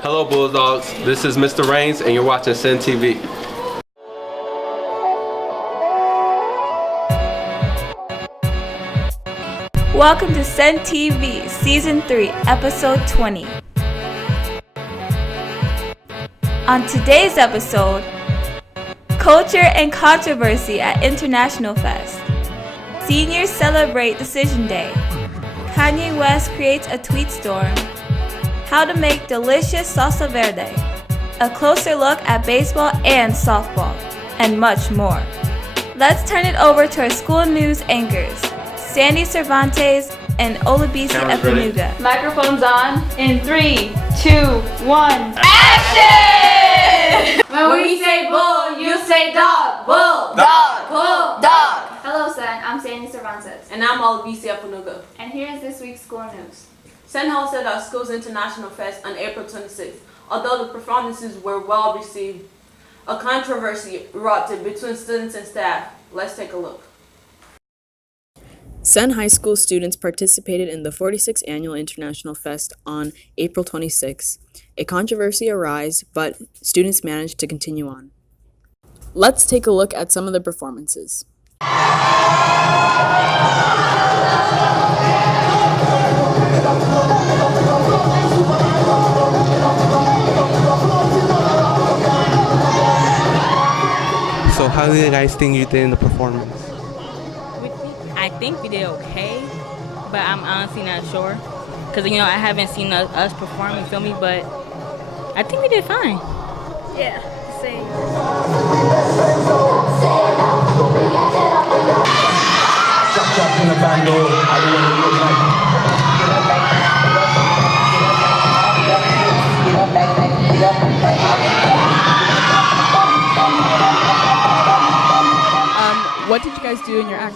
Hello Bulldogs, this is Mr. Rains and you're watching Senn TV. Welcome to Senn TV, Season 3, Episode 20. On today's episode, Culture and Controversy at International Fest. Seniors celebrate Decision Day. Kanye West creates a Tweetstorm. How to make delicious Salsa Verde. A closer look at baseball and softball. And much more. Let's turn it over to our school news anchors, Sandy Cervantes and Olabisi Efunnuga. Microphones on in 3, 2, 1. Action! When we say bull, you say dog. Bull, Dog. bull, Dog. Hello, Senn. I'm Sandy Cervantes. And I'm Olabisi Efunnuga. And here's this week's school news. Senn hosted our school's International Fest on April 26th. Although the performances were well received, a controversy erupted between students and staff. Let's take a look. Senn High School students participated in the 46th Annual International Fest on April 26. A controversy arose, but students managed to continue on. Let's take a look at some of the performances. So how do you guys think you did in the performance? I think we did okay, but I'm honestly not sure. Because, I haven't seen us perform, you feel me? But I think we did fine. Yeah, same. What did you guys do in your act?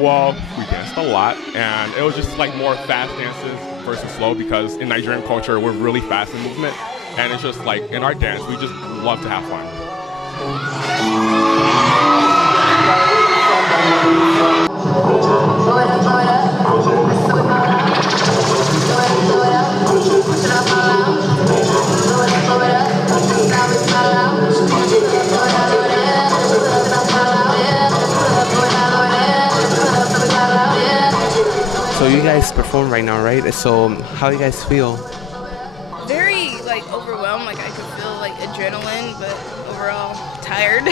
Well, we danced a lot, and it was just like more fast dances versus slow because in Nigerian culture, we're really fast in movement, and it's just like in our dance, we just love to have fun. So you guys perform right now, right? So how do you guys feel? Very overwhelmed. I could feel adrenaline, but overall tired.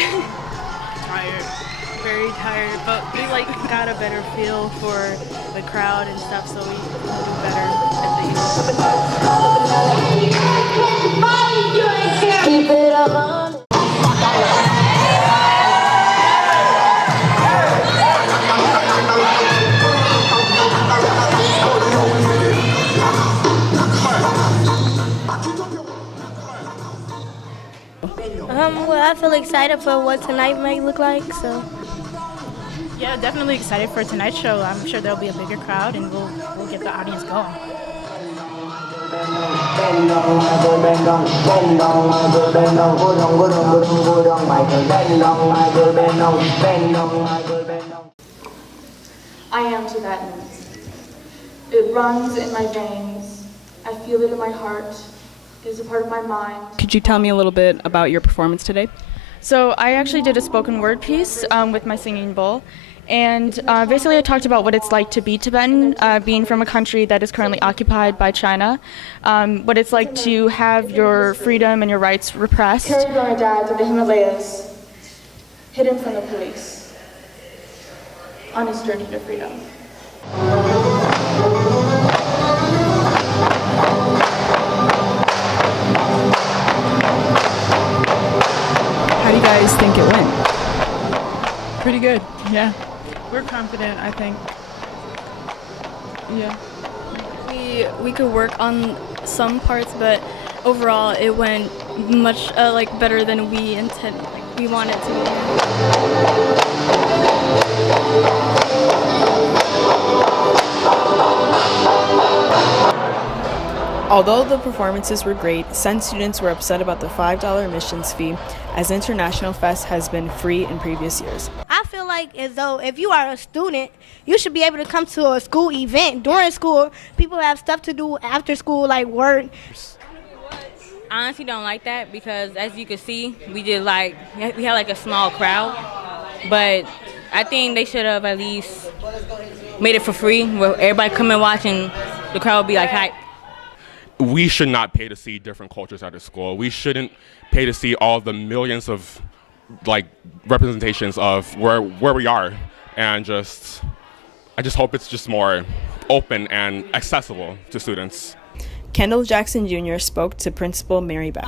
Very tired, but we got a better feel for the crowd and stuff, so we can do better at the end. Keep it up. Well, I feel excited for what tonight might look like, so. Yeah, definitely excited for tonight's show. I'm sure there'll be a bigger crowd and we'll get the audience going. I am Tibetan. It runs in my veins. I feel it in my heart. It is a part of my mind. Could you tell me a little bit about your performance today? So I actually did a spoken word piece with my singing bowl. And basically I talked about what it's like to be Tibetan, being from a country that is currently occupied by China, what it's like to have your freedom and your rights repressed. Carried by my dad to the Himalayas, hidden from the police, on his journey to freedom. How do you guys think it went? Pretty good, yeah. We're confident, I think. Yeah. We could work on some parts, but overall it went much better than we wanted to. Although the performances were great, Senn students were upset about the $5 admissions fee, as International Fest has been free in previous years. I feel as though if you are a student, you should be able to come to a school event. During school, people have stuff to do after school, like work. honestly don't like that because, as you can see, we had like a small crowd. But I think they should have at least made it for free, where everybody come and watch and the crowd would be like hype. We should not pay to see different cultures at a school. We shouldn't pay to see all the millions of like representations of where we are, and I just hope it's just more open and accessible to students. Kendall Jackson Jr. spoke to Principal Mary Beck.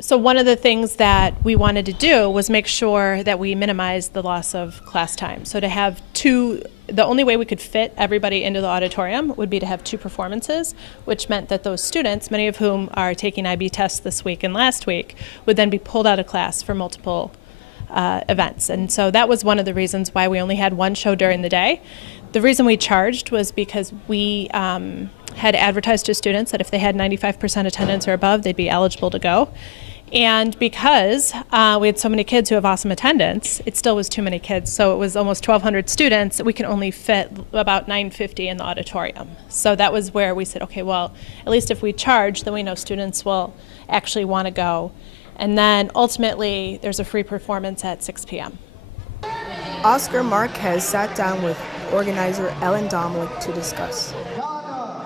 So one of the things that we wanted to do was make sure that we minimized the loss of class time. So to have the only way we could fit everybody into the auditorium would be to have 2 performances, which meant that those students, many of whom are taking IB tests this week and last week, would then be pulled out of class for multiple events. And so that was one of the reasons why we only had 1 show during the day. The reason we charged was because we had advertised to students that if they had 95% attendance or above, they'd be eligible to go. And because we had so many kids who have awesome attendance, it still was too many kids. So it was almost 1,200 students. We can only fit about 950 in the auditorium. So that was where we said, okay, well, at least if we charge, then we know students will actually want to go. And then ultimately, there's a free performance at 6 p.m. Oscar Marquez sat down with organizer Ellen Dominic to discuss.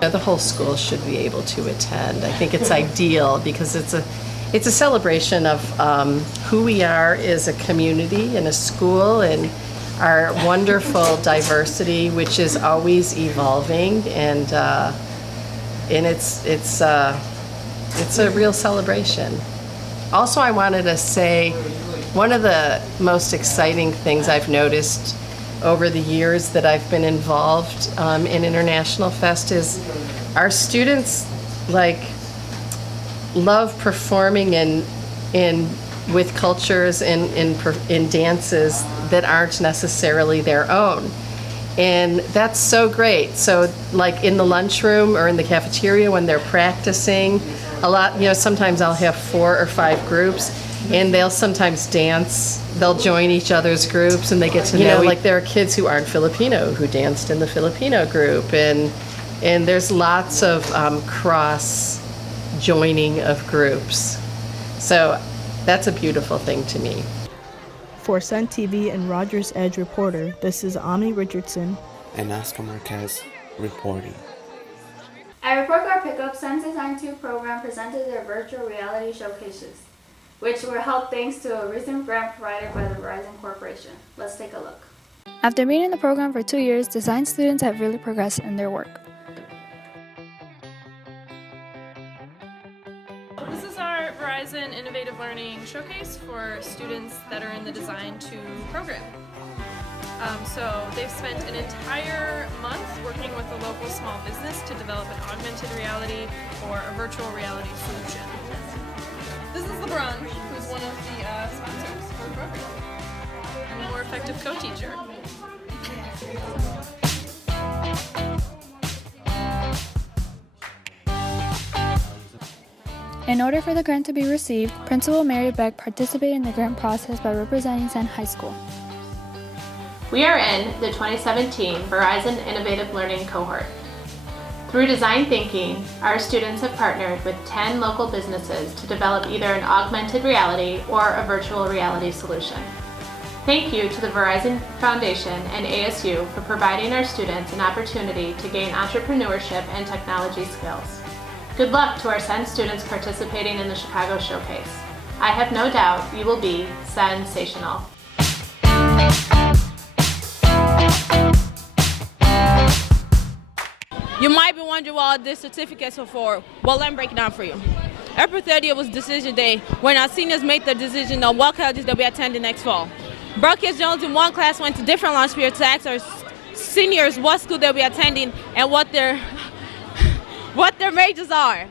The whole school should be able to attend. I think it's ideal because it's a celebration of who we are as a community and a school, and our wonderful diversity, which is always evolving, and it's a real celebration. Also, I wanted to say one of the most exciting things I've noticed over the years that I've been involved in International Fest is our students love performing in with cultures in dances that aren't necessarily their own. And that's so great. So like in the lunchroom or in the cafeteria when they're practicing, sometimes I'll have 4 or 5 groups, and they'll sometimes dance. They'll join each other's groups, and they get to know, like there are kids who aren't Filipino who danced in the Filipino group, and there's lots of cross joining of groups. So that's a beautiful thing to me. For Senn TV and Rogers Edge reporter, this is Omonie Richardson And Oscar Marquez reporting. At Report Card Pickup, Senn's Design 2 program presented their virtual reality showcases, which were held thanks to a recent grant provided by the Verizon Corporation. Let's take a look. After being in the program for 2 years, design students have really progressed in their work. This is our Verizon Innovative Learning Showcase for students that are in the Design 2 program. So they've spent an entire month working with a local small business to develop an augmented reality or a virtual reality solution. This is LeBron, who's one of the sponsors for the program. I'm a more effective co-teacher. In order for the grant to be received, Principal Mary Beck participated in the grant process by representing Senn High School. We are in the 2017 Verizon Innovative Learning cohort. Through design thinking, our students have partnered with 10 local businesses to develop either an augmented reality or a virtual reality solution. Thank you to the Verizon Foundation and ASU for providing our students an opportunity to gain entrepreneurship and technology skills. Good luck to our Senn students participating in the Chicago Showcase. I have no doubt you will be sensational. You might be wondering what all these certificates are for. Well, let me break it down for you. April 30th was decision day when our seniors made the decision on what colleges they'll be attending next fall. Burkett Jones in one class went to different launch periods to ask our seniors what school they'll be attending and what their majors are.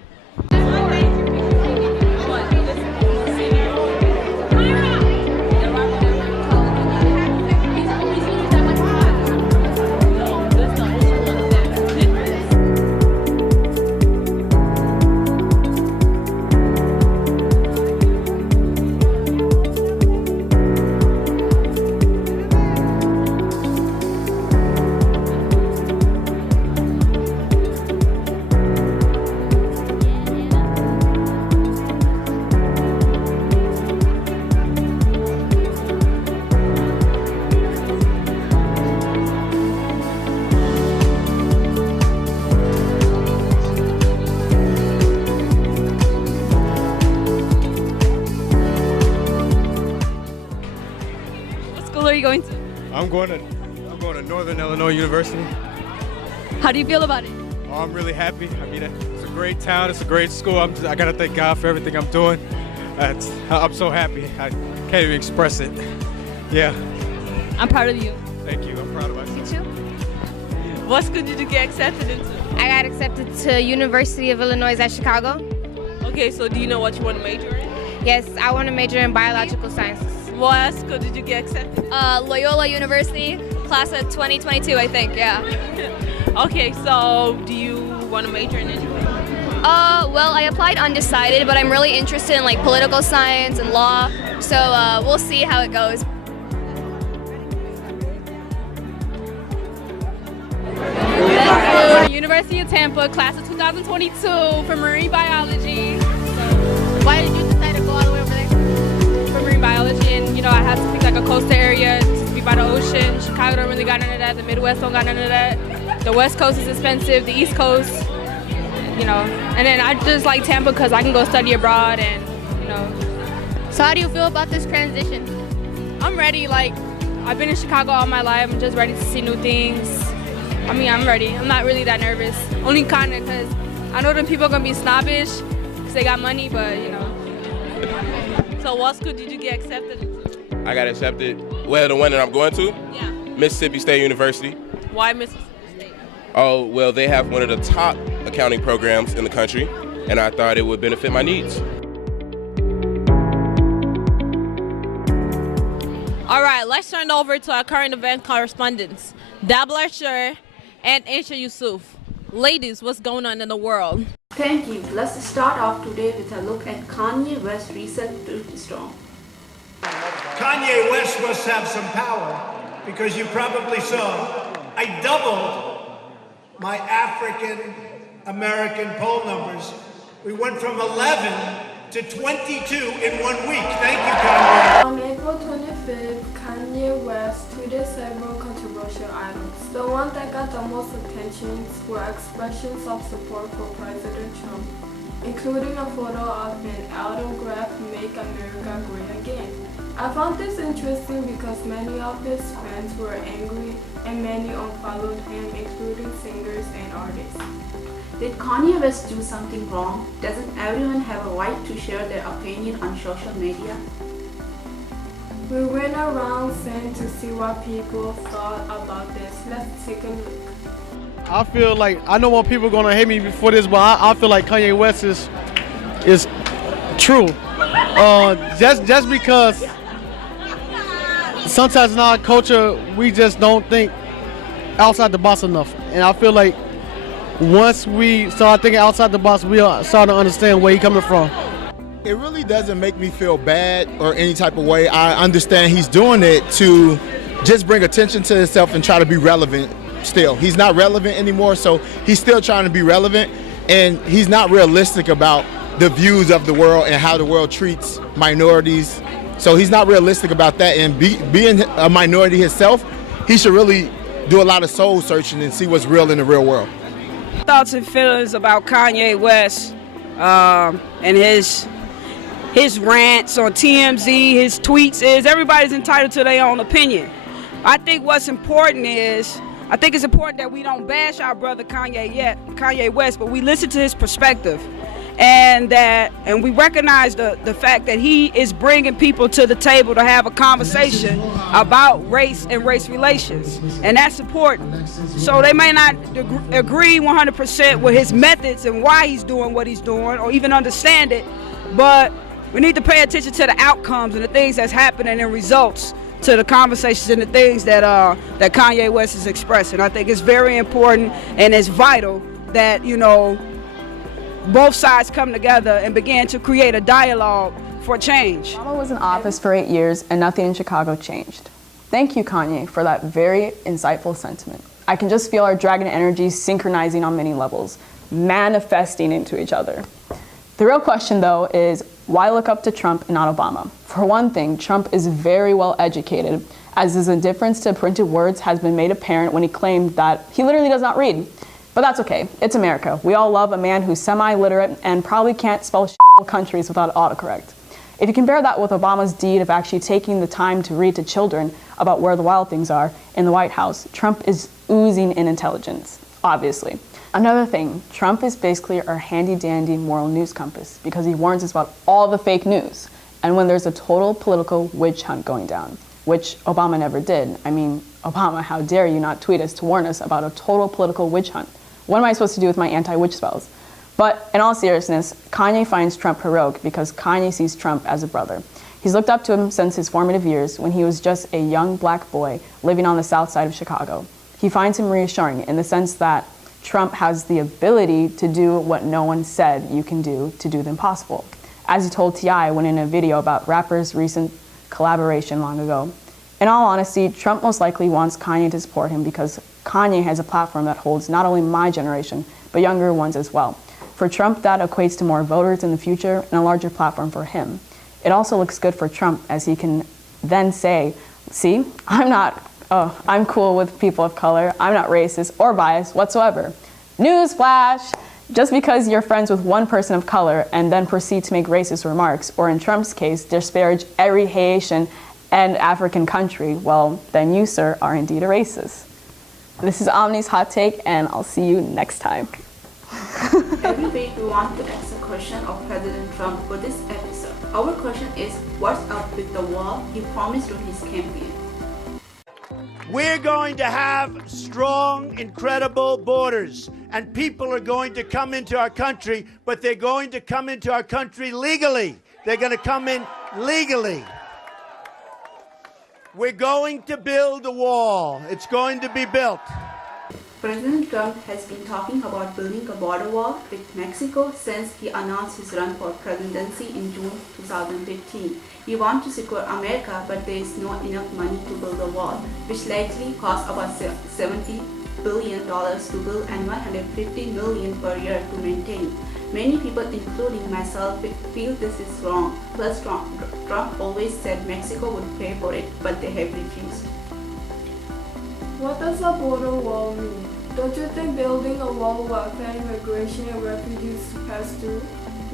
are you going to? I'm going to Northern Illinois University. How do you feel about it? Oh, I'm really happy. I mean, it's a great town. It's a great school. I gotta thank God for everything I'm doing. I'm so happy. I can't even express it. Yeah. I'm proud of you. Thank you. I'm proud of myself. You too? What school did you get accepted into? I got accepted to University of Illinois at Chicago. Okay, so do you know what you want to major in? Yes, I want to major in biological sciences. What school did you get accepted? Loyola University, class of 2022, I think, yeah. Okay, so do you want to major in anything? Well, I applied undecided, but I'm really interested in like political science and law, so we'll see how it goes. University of Tampa, class of 2022 for marine biology. Why did you decide to go all the way over there? For marine biology, and I had to pick like a coastal area to be by the ocean. Chicago don't really got none of that. The Midwest don't got none of that. The West Coast is expensive. The East Coast, And then I just like Tampa because I can go study abroad and, So how do you feel about this transition? I'm ready. Like, I've been in Chicago all my life. I'm just ready to see new things. I mean, I'm ready. I'm not really that nervous. Only kind of because I know them people are going to be snobbish because they got money, but, So what school did you get accepted into? I got accepted, the one that I'm going to? Yeah. Mississippi State University. Why Mississippi State? Oh, well, they have one of the top accounting programs in the country, and I thought it would benefit my needs. All right, let's turn over to our current event correspondents, Sher and Insha Yousuf. Ladies, what's going on in the world? Thank you. Let's start off today with a look at Kanye West's recent Tweetstorm. Kanye West must have some power because you probably saw I doubled my African American poll numbers. We went from 11 to 22 in 1 week. Thank you, Kanye. On April 25th, Kanye West tweeted several controversial items. The ones that got the most attention were expressions of support for President Trump, including a photo of an autograph "Make America Great Again." I found this interesting because many of his fans were angry and many unfollowed him, including singers and artists. Did Kanye West do something wrong? Doesn't everyone have a right to share their opinion on social media? We went around Senn to see what people thought about this. Let's take a look. I feel like, I know what people are gonna hate me before this, but I feel like Kanye West is true. Just because sometimes in our culture we just don't think outside the box enough, and I feel like once we start thinking outside the box, we start to understand where he's coming from. It really doesn't make me feel bad or any type of way. I understand he's doing it to just bring attention to himself and try to be relevant still. He's not relevant anymore, so he's still trying to be relevant, and he's not realistic about the views of the world and how the world treats minorities. So he's not realistic about that, and being a minority himself, he should really do a lot of soul searching and see what's real in the real world. Thoughts and feelings about Kanye West and his rants on TMZ, his tweets is everybody's entitled to their own opinion. I think what's important is, I think it's important that we don't bash our brother Kanye West, but we listen to his perspective, and we recognize the fact that he is bringing people to the table to have a conversation about race and race relations, and that's important. So they may not agree 100% with his methods and why he's doing what he's doing, or even understand it, but we need to pay attention to the outcomes and the things that's happening and results to the conversations and the things that Kanye West is expressing. I think it's very important and it's vital that, both sides come together and begin to create a dialogue for change. Obama was in office for 8 years and nothing in Chicago changed. Thank you, Kanye, for that very insightful sentiment. I can just feel our dragon energy synchronizing on many levels, manifesting into each other. The real question, though, is why look up to Trump and not Obama? For one thing, Trump is very well educated, as his indifference to printed words has been made apparent when he claimed that he literally does not read. But that's okay, it's America. We all love a man who's semi-literate and probably can't spell countries without autocorrect. If you compare that with Obama's deed of actually taking the time to read to children about where the wild things are in the White House, Trump is oozing in intelligence, obviously. Another thing, Trump is basically our handy-dandy moral news compass because he warns us about all the fake news and when there's a total political witch hunt going down, which Obama never did. I mean, Obama, how dare you not tweet us to warn us about a total political witch hunt? What am I supposed to do with my anti-witch spells? But in all seriousness, Kanye finds Trump heroic because Kanye sees Trump as a brother. He's looked up to him since his formative years when he was just a young black boy living on the south side of Chicago. He finds him reassuring in the sense that Trump has the ability to do what no one said you can do to do the impossible. As he told T.I. when in a video about rappers' recent collaboration long ago. In all honesty, Trump most likely wants Kanye to support him because Kanye has a platform that holds not only my generation, but younger ones as well. For Trump, that equates to more voters in the future and a larger platform for him. It also looks good for Trump as he can then say, see, I'm cool with people of color, I'm not racist or biased whatsoever. Newsflash! Just because you're friends with one person of color and then proceed to make racist remarks, or in Trump's case, disparage every Haitian and African country, well, then you, sir, are indeed a racist. This is Omni's Hot Take, and I'll see you next time. Every week we want to ask a question of President Trump for this episode. Our question is, what's up with the wall he promised during his campaign? We're going to have strong, incredible borders, and people are going to come into our country, but they're going to come into our country legally. They're going to come in legally. We're going to build a wall. It's going to be built. President Trump has been talking about building a border wall with Mexico since he announced his run for presidency in June 2015. He wants to secure America, but there is not enough money to build a wall, which likely costs about $70 billion to build and $150 million per year to maintain. Many people, including myself, feel this is wrong. Plus, Trump always said Mexico would pay for it, but they have refused. What does a border wall mean? Don't you think building a wall will affect immigration and refugees to pass through?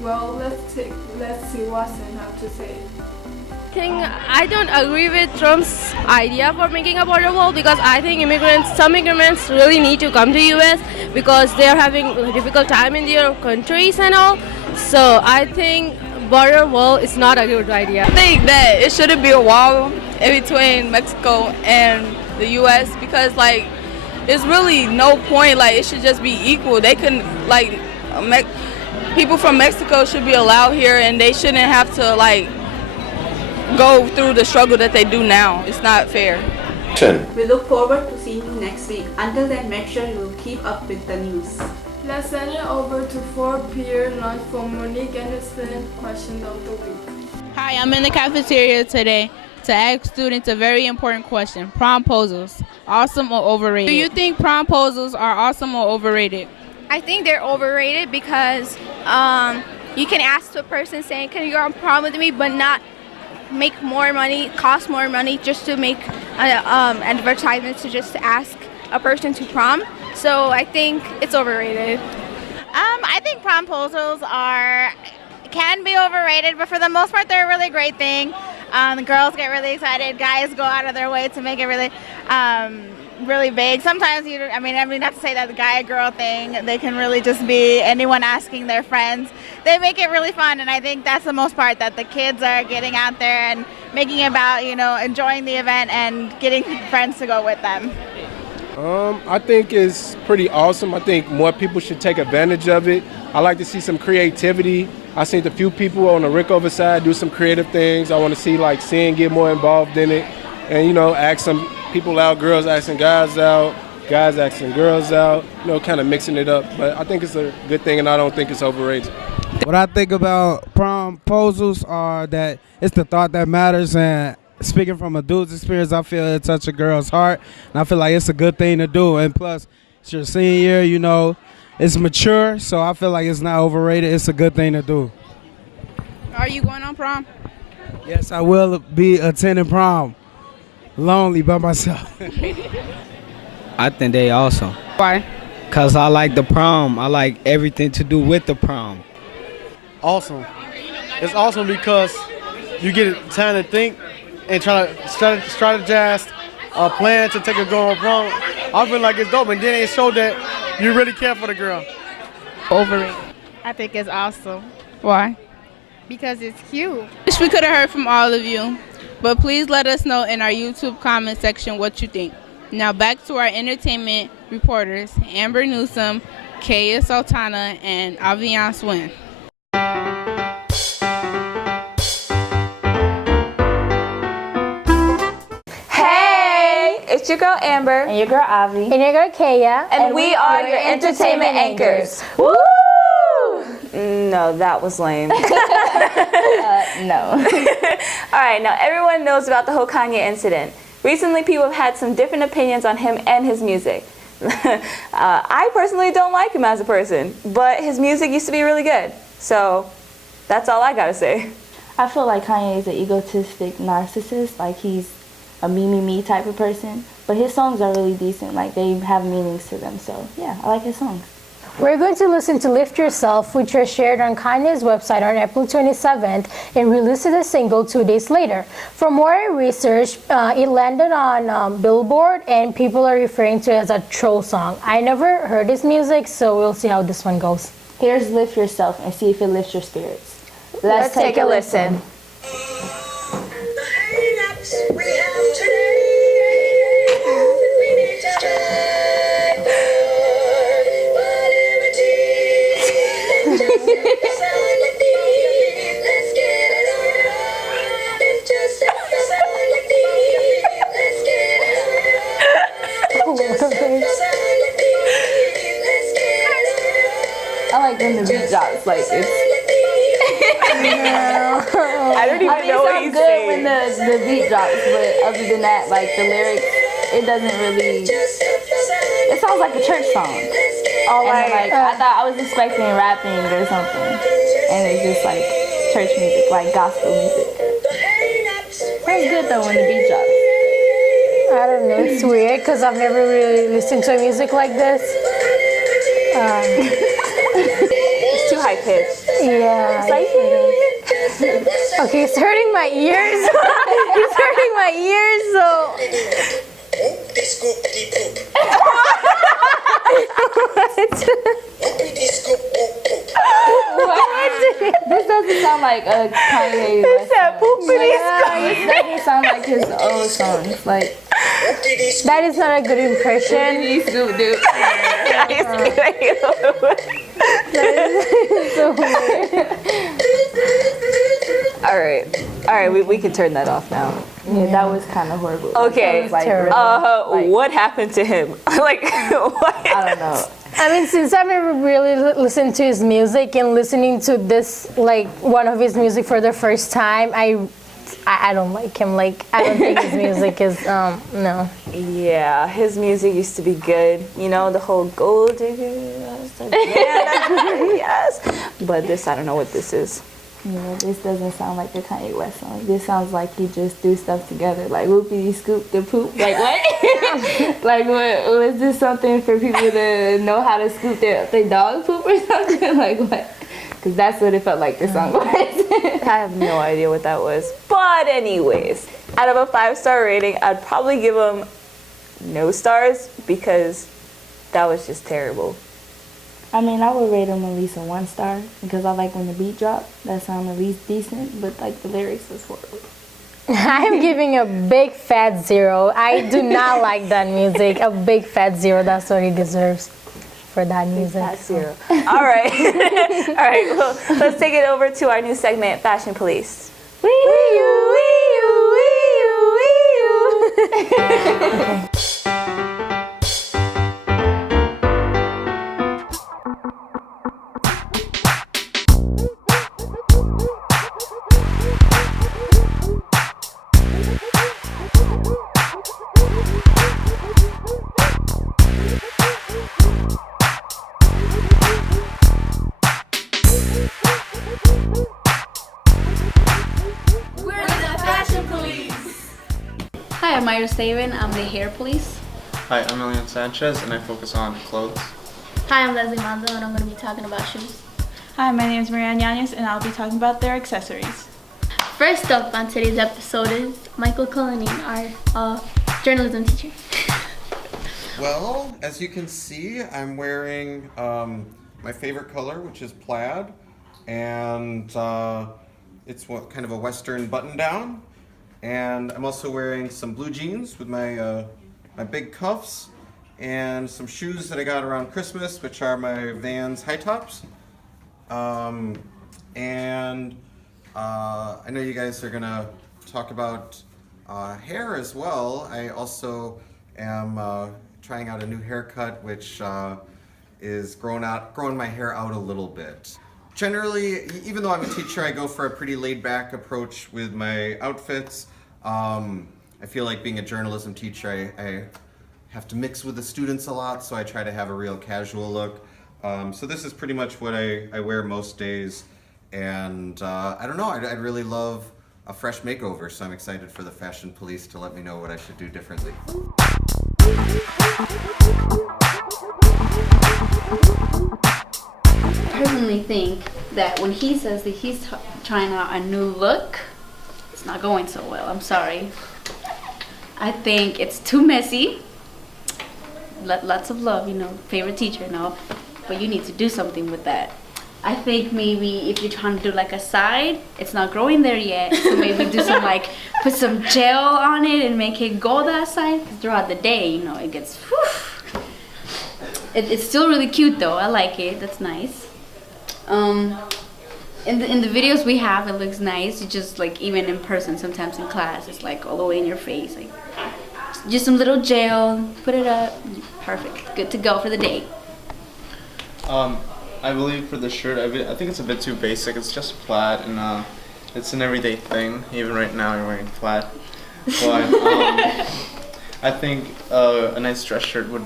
Well, let's see what Senn have to say. I don't agree with Trump's idea for making a border wall because I think some immigrants really need to come to US because they're having a difficult time in their countries and all. So I think border wall is not a good idea. I think that it shouldn't be a wall in between Mexico and the US because there's really no point. It should just be equal. They can people from Mexico should be allowed here and they shouldn't have to go through the struggle that they do now. It's not fair. We look forward to seeing you next week. Until then, make sure you will keep up with the news. Let's send it over to 4-peer lunch for Monique and Lesley question of the week. Hi, I'm in the cafeteria today to ask students a very important question. Promposals, awesome or overrated? Do you think promposals are awesome or overrated? I think they're overrated because you can ask a person saying, can you go on prom with me, but not make more money, cost more money just to make advertisements to just ask a person to prom. So I think it's overrated. I think promposals can be overrated, but for the most part, they're a really great thing. The girls get really excited. Guys go out of their way to make it really big. Sometimes not to say that the guy-girl thing, they can really just be anyone asking their friends. They make it really fun, and I think that's the most part, that the kids are getting out there and making it about, enjoying the event and getting friends to go with them. I think it's pretty awesome. I think more people should take advantage of it. I like to see some creativity. I seen a few people on the Rickover side do some creative things. I want to see Senn get more involved in it and, ask some people out, girls asking guys out, guys asking girls out, kind of mixing it up. But I think it's a good thing, and I don't think it's overrated. What I think about promposals are that it's the thought that matters, and speaking from a dude's experience, I feel it touch a girl's heart, and I feel like it's a good thing to do. And plus, it's your senior year, it's mature, so I feel like it's not overrated. It's a good thing to do. Are you going on prom? Yes, I will be attending prom. Lonely by myself. I think they awesome. Why? Because I like the prom. I like everything to do with the prom. Awesome. It's awesome because you get time to think and try to strategize a plan to take a girl wrong. I feel like it's dope, and then it showed that you really care for the girl. Overrated. I think it's awesome. Why? Because it's cute. Wish we could have heard from all of you, but please let us know in our YouTube comment section what you think. Now back to our entertainment reporters, Amber Newsom, Kaya Sultana, and Aviance Winn. Hey, it's your girl Amber. And your girl Avi. And your girl Kaya. And we are your entertainment anchors. Woo! No, that was lame. No. All right, now everyone knows about the whole Kanye incident. Recently, people have had some different opinions on him and his music. I personally don't like him as a person, but his music used to be really good. So that's all I gotta say. I feel like Kanye is an egotistic narcissist. Like, he's a me type of person. But his songs are really decent. Like, they have meanings to them. So yeah, I like his songs. We're going to listen to Lift Yourself, which was shared on Kanye's website on April 27th and released as a single 2 days later. From what I researched, it landed on Billboard, and people are referring to it as a troll song. I never heard his music, so we'll see how this one goes. Here's Lift Yourself and see if it lifts your spirits. Let's take a listen. I like when the beat drops, like it's. I don't even know what he's saying. When the beat drops, but other than that, like the lyrics, it doesn't really. It sounds like a church song. All and right. Like I thought I was expecting rapping or something, and it's just like church music, like gospel music. Sounds good though when the beat drops. I don't know, it's weird because I've never really listened to music like this. It's too high pitched. Yeah. It's like, okay, it's hurting my ears. It's hurting my ears, so. This doesn't sound like a Kanye West song. This doesn't sound like his old songs. Like, that is not a good impression. So weird. All right, we can turn that off now. Yeah, that was kind of horrible. Okay, like, what happened to him? Like, what? I don't know. I mean, since I've never really listened to his music and listening to this, like, one of his music for the first time, I don't like him. Like, I don't think his music is, no. Yeah, his music used to be good. You know, the whole gold digger. Yes. But this, I don't know what this is. Yeah, this doesn't sound like the Kanye West song. This sounds like he just do stuff together, like whoopity scoop the poop. Like what? Like what? Was this something for people to know how to scoop their dog poop or something? Like what? Because that's what it felt like the song was. I have no idea what that was. But anyways, out of a 5-star rating, I'd probably give him no stars because that was just terrible. I mean, I would rate him at least a 1 star because I like when the beat dropped. That sounded at least decent, but like the lyrics was horrible. I'm giving a big fat 0. I do not like that music. A big fat 0. That's what he deserves for that music. Fat 0. All right. All right. Well, let's take it over to our new segment, Fashion Police. Wee you, wee you, wee you, wee you. Hi, I'm Mayra Staven. I'm the hair police. Hi, I'm Elian Sanchez, and I focus on clothes. Hi, I'm Lesley Manzo, and I'm going to be talking about shoes. Hi, my name is Yanez, and I'll be talking about their accessories. First up on today's episode is Michael Cullinane, our journalism teacher. Well, as you can see, I'm wearing my favorite color, which is plaid, and it's kind of a Western button-down. And I'm also wearing some blue jeans with my my big cuffs, and some shoes that I got around Christmas, which are my Vans high tops. And I know you guys are gonna talk about hair as well. I also am trying out a new haircut, which is growing my hair out a little bit. Generally, even though I'm a teacher, I go for a pretty laid-back approach with my outfits. I feel like being a journalism teacher, I have to mix with the students a lot, so I try to have a real casual look. So this is pretty much what I wear most days. And I don't know, I'd really love a fresh makeover, so I'm excited for the fashion police to let me know what I should do differently. I personally think that when he says that he's trying out a new look, it's not going so well. I'm sorry. I think it's too messy. Lots of love, favorite teacher, but you need to do something with that. I think maybe if you're trying to do like a side, it's not growing there yet. So maybe do some put some gel on it and make it go that side. Throughout the day, it gets, it's still really cute though. I like it. That's nice. In the videos we have, it looks nice. It's just even in person, sometimes in class, it's all the way in your face. Just some little gel, put it up, perfect. Good to go for the day. I believe for the shirt, I think it's a bit too basic. It's just plaid, and it's an everyday thing. Even right now, you're wearing plaid. But I think a nice dress shirt would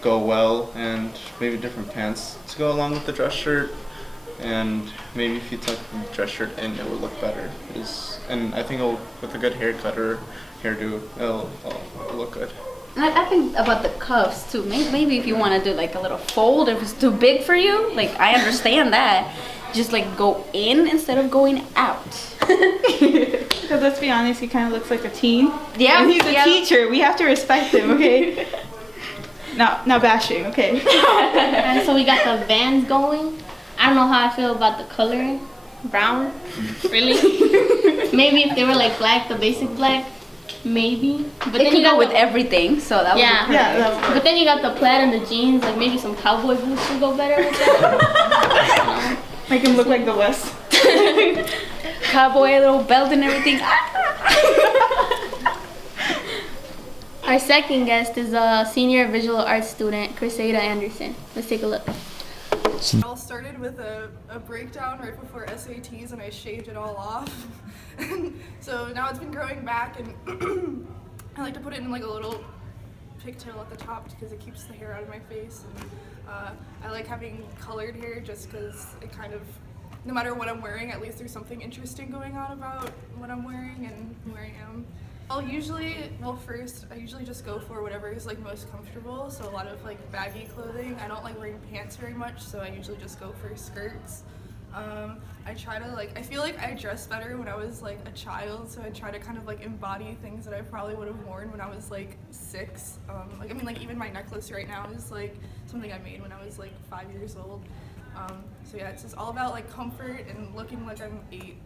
go well, and maybe different pants to go along with the dress shirt. And maybe if you tuck the dress shirt in, it would look better. And I think with a good haircut or hairdo, it'll look good. And I think about the cuffs too. Maybe if you want to do a little fold, if it's too big for you, I understand that. Just go in instead of going out. Because let's be honest, he kind of looks like a teen. Yeah, and he's a teacher. We have to respect him, okay? Not bashing, okay? And so we got the Vans going. I don't know how I feel about the coloring. Brown, really? Maybe if they were black, the basic black. Maybe, but then you go with everything, so that would be perfect. But then you got the plaid and the jeans, maybe some cowboy boots would go better with that. Make him look like the West. Cowboy, little belt and everything. Our second guest is a senior visual arts student, Crisada Anderson. Let's take a look. It all started with a breakdown right before SATs, and I shaved it all off. So now it's been growing back, and I like to put it in a little pigtail at the top because it keeps the hair out of my face. And I like having colored hair just because it kind of, no matter what I'm wearing, at least there's something interesting going on about what I'm wearing and who I am. First, I usually just go for whatever is most comfortable. So a lot of baggy clothing. I don't like wearing pants very much, so I usually just go for skirts. I try to I feel like I dressed better when I was a child, so I try to kind of embody things that I probably would have worn when I was 6. Even my necklace right now is something I made when I was 5 years old. So yeah, it's just all about comfort and looking like I'm 8.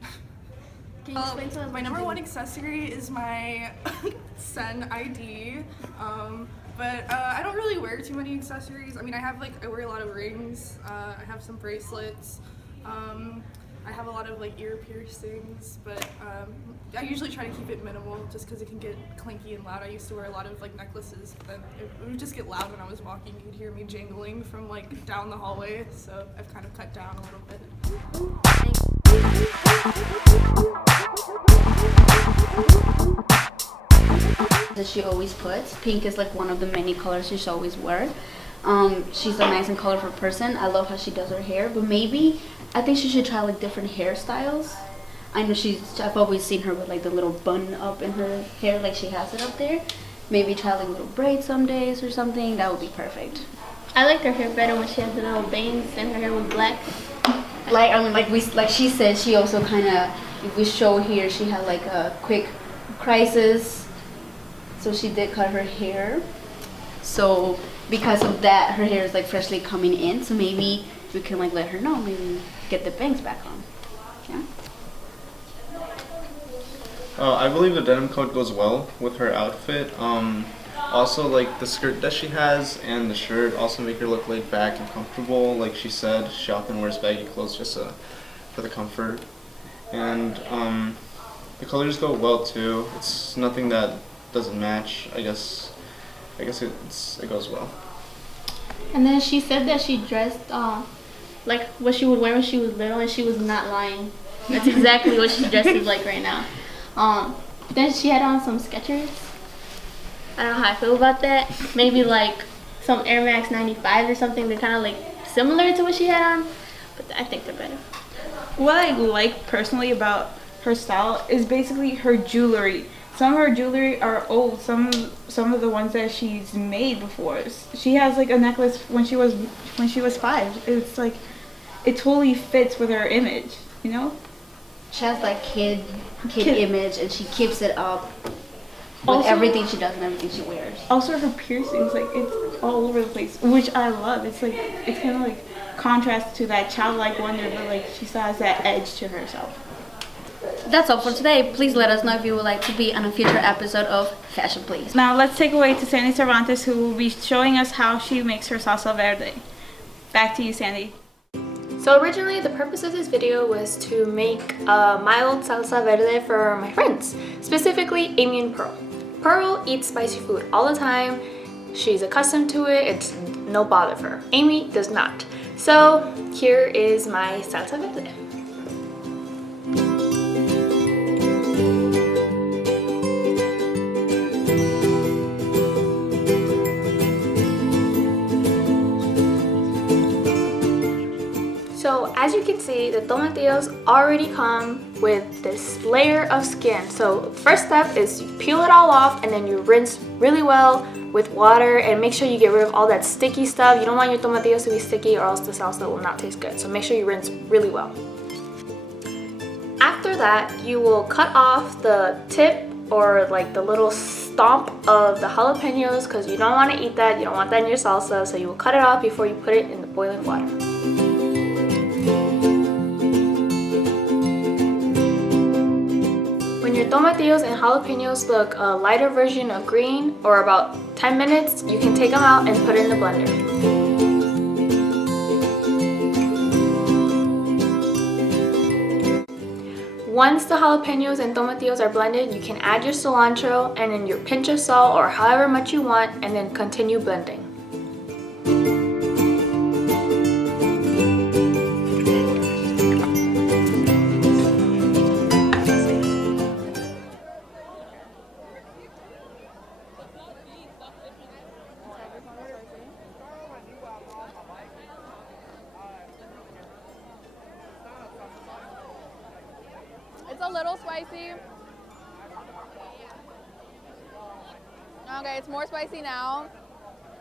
Can you explain to us? My number one accessory is my Senn ID. But I don't really wear too many accessories. I wear a lot of rings. I have some bracelets. I have a lot of ear piercings, but I usually try to keep it minimal just because it can get clinky and loud. I used to wear a lot of like necklaces, but then it would just get loud when I was walking. You'd hear me jangling from like down the hallway, so I've kind of cut down a little bit. That she always puts. Pink is like one of the many colors she should always wear. She's a nice and colorful person. I love how she does her hair, but maybe I think she should try like different hairstyles. I know I've always seen her with like the little bun up in her hair, like she has it up there. Maybe try like little braids some days or something. That would be perfect. I like her hair better when she has the little bangs and her hair was black. Like she said, she also kind of if we show here, she had like a quick crisis, so she did cut her hair. So because of that, her hair is like freshly coming in. So maybe we can like let her know, maybe get the bangs back on. Yeah. I believe the denim coat goes well with her outfit. Also, like the skirt that she has and the shirt also make her look laid back and comfortable. Like she said, she often wears baggy clothes just for the comfort. And the colors go well too. It's nothing that doesn't match. I guess it goes well. And then she said that she dressed like what she would wear when she was little, and she was not lying. That's exactly what she dresses like right now. Then she had on some Skechers. I don't know how I feel about that. Maybe like some Air Max 95 or something. They're kind of like similar to what she had on, but I think they're better. What I like personally about her style is basically her jewelry. Some of her jewelry are old. Some of the ones that she's made before. She has like a necklace when she was 5. It's like it totally fits with her image, you know. She has like kid image, and she keeps it up with Also, everything she does and everything she wears. Also her piercings, like it's all over the place, which I love. It's like it's kind of like contrast to that childlike wonder, but like she still has that edge to herself. That's all for today. Please let us know if you would like to be on a future episode of Fashion Please. Now let's take away to Sandy Cervantes, who will be showing us how she makes her salsa verde. Back to you, Sandy. So originally the purpose of this video was to make a mild salsa verde for my friends, specifically Amy and Pearl. Pearl eats spicy food all the time. She's accustomed to it. It's no bother for her. Amy does not. So here is my salsa verde. So as you can see, the tomatillos already come with this layer of skin. So first step is you peel it all off, and then you rinse really well with water, and make sure you get rid of all that sticky stuff. You don't want your tomatillos to be sticky, or else the salsa will not taste good. So make sure you rinse really well. After that, you will cut off the tip or like the little stomp of the jalapenos, because you don't want to eat that. You don't want that in your salsa, so you will cut it off before you put it in the boiling water. When your tomatillos and jalapenos look a lighter version of green, or about 10 minutes, you can take them out and put it in the blender. Once the jalapenos and tomatillos are blended, you can add your cilantro and then your pinch of salt, or however much you want, and then continue blending. It's a little spicy. Okay, it's more spicy now,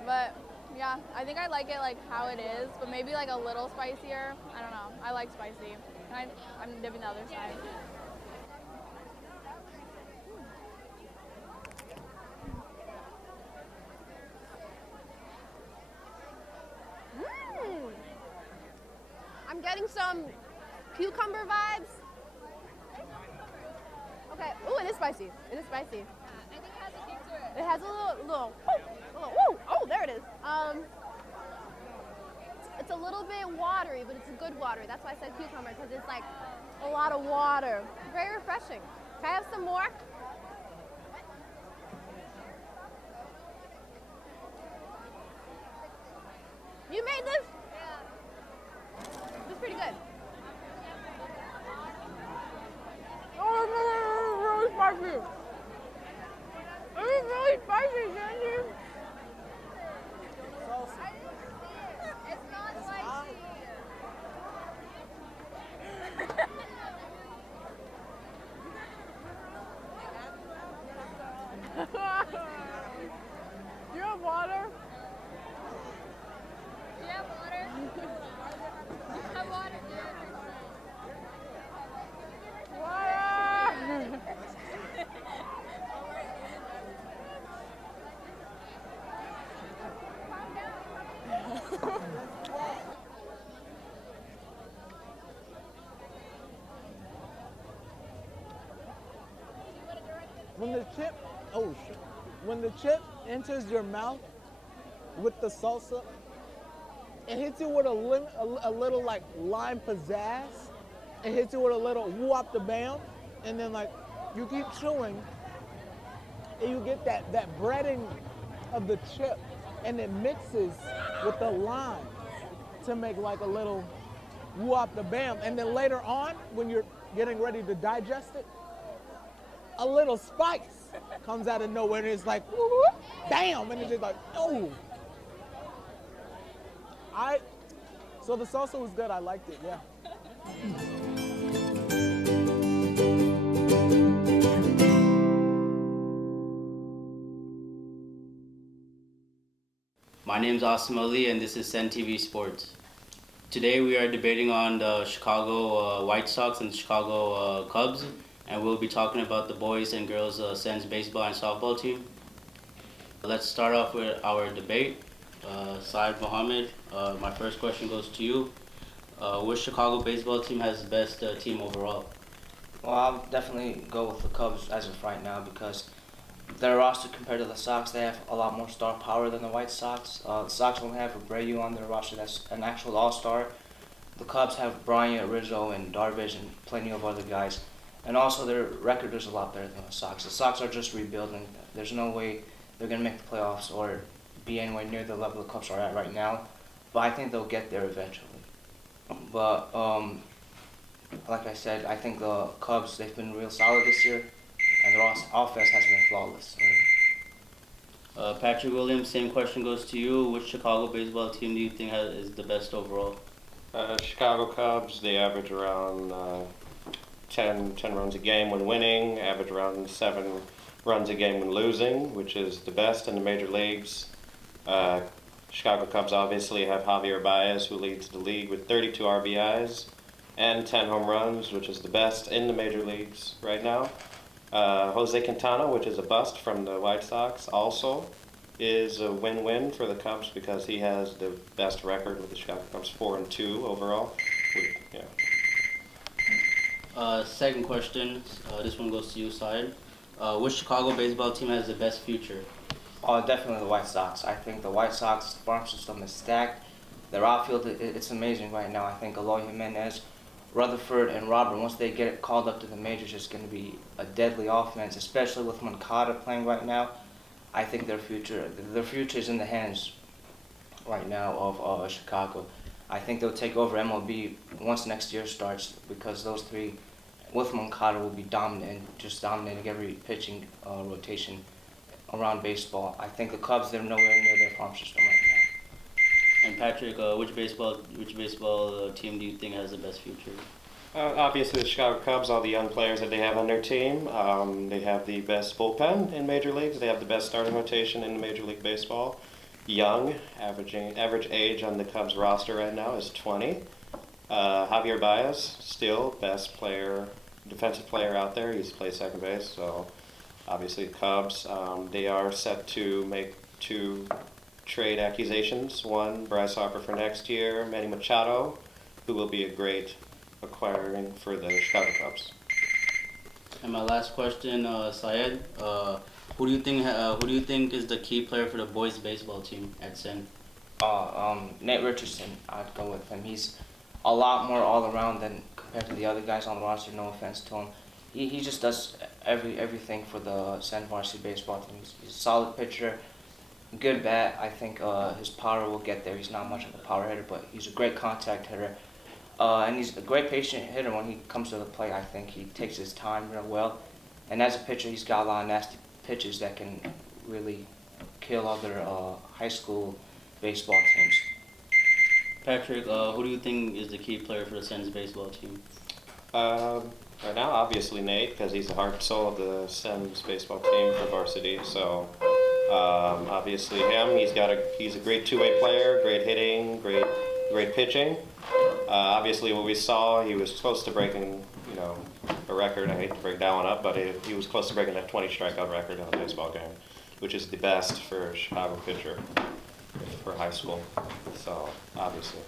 but yeah, I think I like it like how it is, but maybe like a little spicier. I don't know. I like spicy. I'm dipping the other side. I'm getting some cucumber vibes. Okay. Ooh, it is spicy. It is spicy. I think it has a kick to it. It has a little. Oh, there it is. It's a little bit watery, but it's a good watery. That's why I said cucumber, because it's like a lot of water. Very refreshing. Can I have some more? You made this? Yeah. This is pretty good. Oh, it's really spicy. It's really spicy, Sandy. It's not spicy. Do you have water? Do you have water? Do you have water? Water! when the chip, oh shit, when the chip enters your mouth with the salsa, it hits you with a little like lime pizzazz. It hits you with a little whoop the bam, and then like you keep chewing, and you get that breading of the chip, and it mixes with the lime to make like a little whoop the bam. And then later on, when you're getting ready to digest it, a little spice comes out of nowhere, and it's like whoop, bam, and it's just like oh. So the salsa was good. I liked it. Yeah. My name is Asim Ali, and this is Senn TV Sports. Today we are debating on the Chicago White Sox and the Chicago Cubs, and we'll be talking about the boys and girls Senn's baseball and softball team. Let's start off with our debate. Said Mohammad, my first question goes to you. Which Chicago baseball team has the best team overall? Well, I'll definitely go with the Cubs as of right now because their roster compared to the Sox, they have a lot more star power than the White Sox. The Sox only have Abreu on their roster that's an actual all-star. The Cubs have Bryant, Rizzo, and Darvish, and plenty of other guys. And also their record is a lot better than the Sox. The Sox are just rebuilding. There's no way they're going to make the playoffs or be anywhere near the level the Cubs are at right now. But I think they'll get there eventually. But like I said, I think the Cubs, they've been real solid this year, and their offense has been flawless. Patrick Williams, same question goes to you. Which Chicago baseball team do you think is the best overall? Chicago Cubs, they average around 10 runs a game when winning, average around 7 runs a game when losing, which is the best in the major leagues. Chicago Cubs obviously have Javier Baez, who leads the league with 32 RBIs and 10 home runs, which is the best in the major leagues right now. Jose Quintana, which is a bust from the White Sox, also is a win-win for the Cubs because he has the best record with the Chicago Cubs, 4-2 overall. Second question, this one goes to you, Said. Which Chicago baseball team has the best future? Definitely the White Sox. I think the White Sox farm system is stacked. Their outfield, it's amazing right now. I think Eloy Jimenez, Rutherford, and Robert, once they get called up to the majors, it's going to be a deadly offense, especially with Moncada playing right now. I think their future is in the hands right now of Chicago. I think they'll take over MLB once next year starts because those three, with Moncada, will be just dominating every pitching rotation around baseball. I think the Cubs, they're nowhere near their farm system right now. And Patrick, which baseball team do you think has the best future? Obviously the Chicago Cubs, all the young players that they have on their team. They have the best bullpen in major leagues. They have the best starting rotation in Major League Baseball. Young, average age on the Cubs roster right now is 20. Javier Baez, still best player, defensive player out there. He's played second base, so obviously Cubs, they are set to make 2 trade accusations. One, Bryce Harper for next year, Manny Machado, who will be a great acquiring for the Chicago Cubs. And my last question, Syed, who do you think is the key player for the boys baseball team at Senn? Nate Richardson, I'd go with him. He's a lot more all around than compared to the other guys on the roster. No offense to him. He just does everything for the Senn varsity baseball team. He's a solid pitcher, good bat. I think his power will get there. He's not much of a power hitter, but he's a great contact hitter. And he's a great patient hitter when he comes to the plate. I think he takes his time real well. And as a pitcher, he's got a lot of nasty pitches that can really kill other high school baseball teams. Patrick, who do you think is the key player for the Senn's baseball team? Right now, obviously Nate, because he's the heart and soul of the Senn's baseball team for varsity. So obviously him. He's a great two-way player, great hitting, great pitching. Obviously, what we saw, he was close to breaking, a record. I hate to break that one up, but he was close to breaking that 20 strikeout record in a baseball game, which is the best for a Chicago pitcher for high school. So obviously.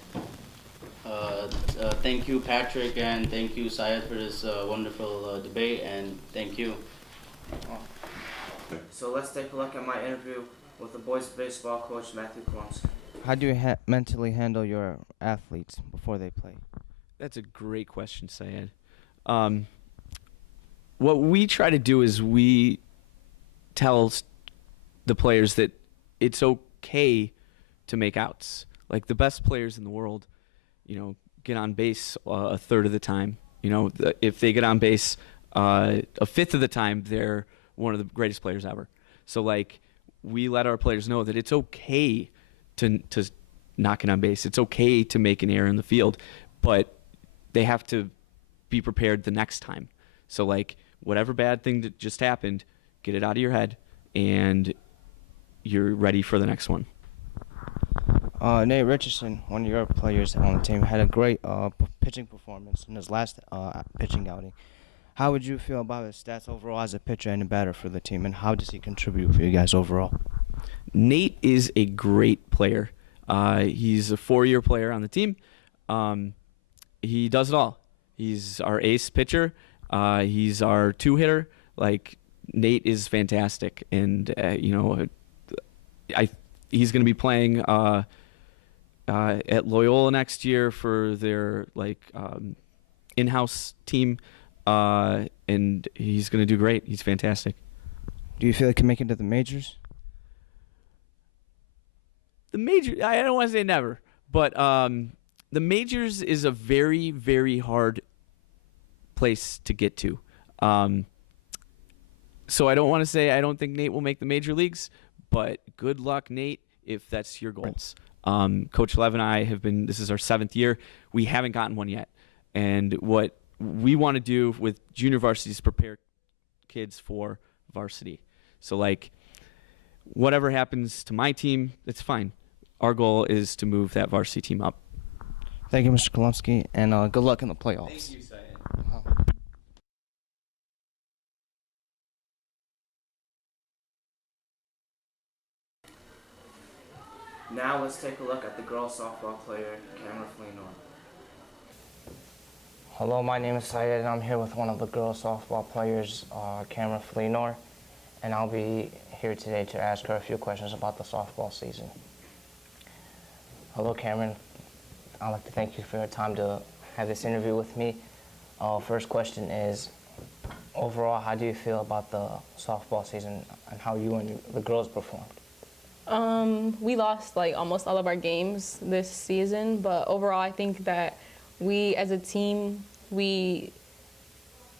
Thank you, Patrick, and thank you, Syed, for this wonderful debate, and thank you. So let's take a look at my interview with the boys baseball coach, Matthew Kolomsky. How do you mentally handle your athletes before they play? That's a great question, Syed. What we try to do is we tell the players that it's okay to make outs. Like the best players in the world, get on base a third of the time. If they get on base a fifth of the time, they're one of the greatest players ever. So like we let our players know that it's okay to not get on base. It's okay to make an error in the field, but they have to be prepared the next time. So like whatever bad thing that just happened, get it out of your head and you're ready for the next one. Nate Richardson, one of your players on the team, had a great pitching performance in his last pitching outing. How would you feel about his stats overall as a pitcher and a batter for the team, and how does he contribute for you guys overall? Nate is a great player. He's a 4-year player on the team. He does it all. He's our ace pitcher. He's our 2-hitter. Like, Nate is fantastic. And, he's going to be playing at Loyola next year for their, in-house team. And he's going to do great. He's fantastic. Do you feel like he can make it to the majors? The major, I don't want to say never, but the majors is a very, very hard place to get to. So I don't want to say I don't think Nate will make the major leagues, but good luck, Nate, if that's your goals. Coach Lev and I this is our 7th year. We haven't gotten one yet. And what we want to do with junior varsity is prepare kids for varsity. So whatever happens to my team, it's fine. Our goal is to move that varsity team up. Thank you, Mr. Kolomsky, and good luck in the playoffs. Thank you, Syed. Now let's take a look at the girls softball player, Cameron Fleenor. Hello, my name is Syed, and I'm here with one of the girls softball players, Cameron Fleenor, and I'll be here today to ask her a few questions about the softball season. Hello, Cameron. I'd like to thank you for your time to have this interview with me. First question is, overall, how do you feel about the softball season and how you and the girls performed? We lost almost all of our games this season, but overall I think that we as a team, I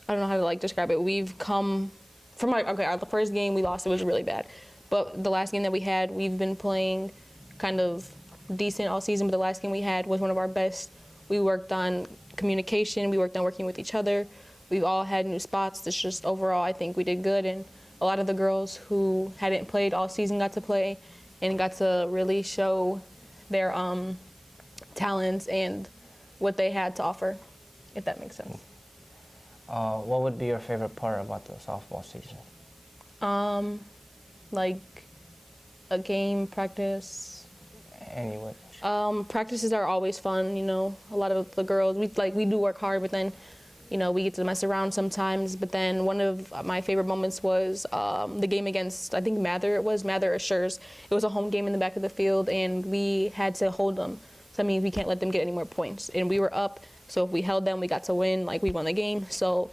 don't know how to describe it. We've come from the first game we lost, it was really bad. But the last game that we had, we've been playing kind of decent all season, but the last game we had was one of our best. We worked on communication, we worked on working with each other. We've all had new spots. It's just overall I think we did good, and a lot of the girls who hadn't played all season got to play and got to really show their talents and what they had to offer, if that makes sense. What would be your favorite part about the softball season? A game, practice. Anyway. Practices are always fun, A lot of the girls, we do work hard, but then, we get to mess around sometimes. But then one of my favorite moments was the game against, I think Mather or Sher's. It was a home game in the back of the field, and we had to hold them. So that means we can't let them get any more points. And we were up, so if we held them, we got to win, we won the game. So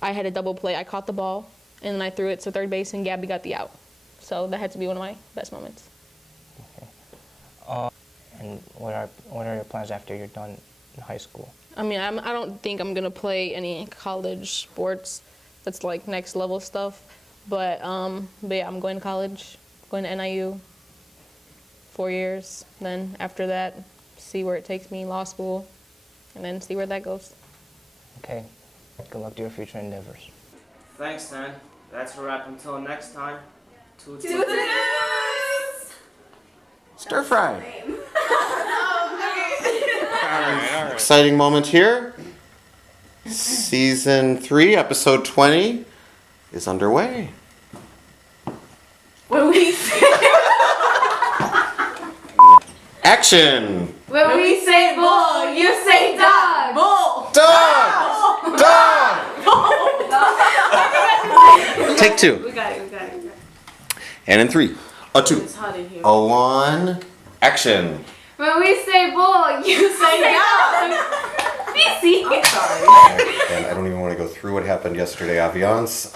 I had a double play. I caught the ball, and then I threw it to third base, and Gabby got the out. So that had to be one of my best moments. Okay. And what are your plans after you're done in high school? I don't think I'm gonna play any college sports. That's next level stuff. But yeah, I'm going to college, going to NIU, 4 years. Then after that, see where it takes me, law school, and then see where that goes. Okay. Good luck to your future endeavors. Thanks, Senn. That's a wrap. Until next time. Toot toot. Stir fry. Exciting moment here. Season 3, episode 20 is underway. When we say Action! when we say bull, you say dog. Bull. Dog! Dog! Bull. Take 2. We got it. And in 3, a 2, a 1, action. When we say bull, you say dog. Easy. And I don't even want to go through what happened yesterday, Aviance.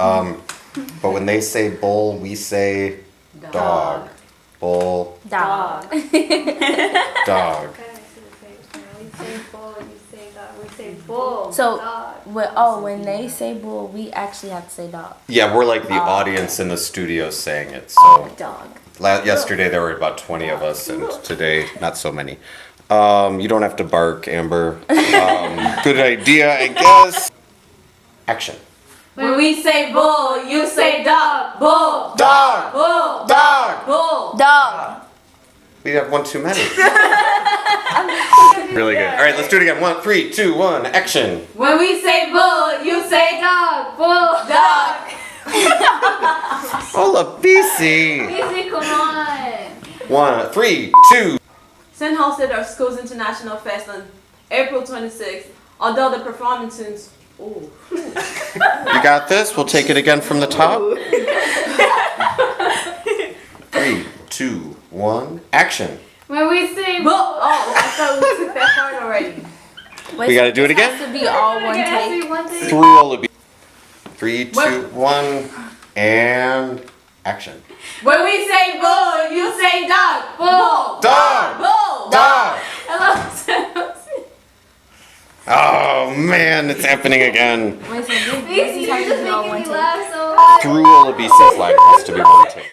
But when they say bull, we say dog. Bull. Dog. Dog. So, when they say bull, we actually have to say dog. Yeah, we're like the audience in the studio saying it. So Dog. yesterday there were about 20 of us, and today not so many. You don't have to bark, Amber. Good idea, I guess. Action. When we say bull, you say dog. Bull. Dog. Bull. Dog. Bull. Dog. We have one too many. Really good. All right, let's do it again. 1, 3, 2, 1, action. When we say bull, you say dog. Bull. Dog. Olabisi. Easy, come on. 1, 3, 2. Senn hosted our school's international fest on April 26th. Although the performances, You got this. We'll take it again from the top. 3, 2, 1, action. When we say bull, I thought we took that part already. We gotta do it again? Has to be all one take. Through Olabisi. 3, 2, 1, and action. When we say bull, you say dog. Bull. Dog. Bull. Dog. Hello. Oh man, it's happening again. Wait, so this Easy, has you're to just be all making one me take. laugh so hard. Through Olabisi's line has to be one take.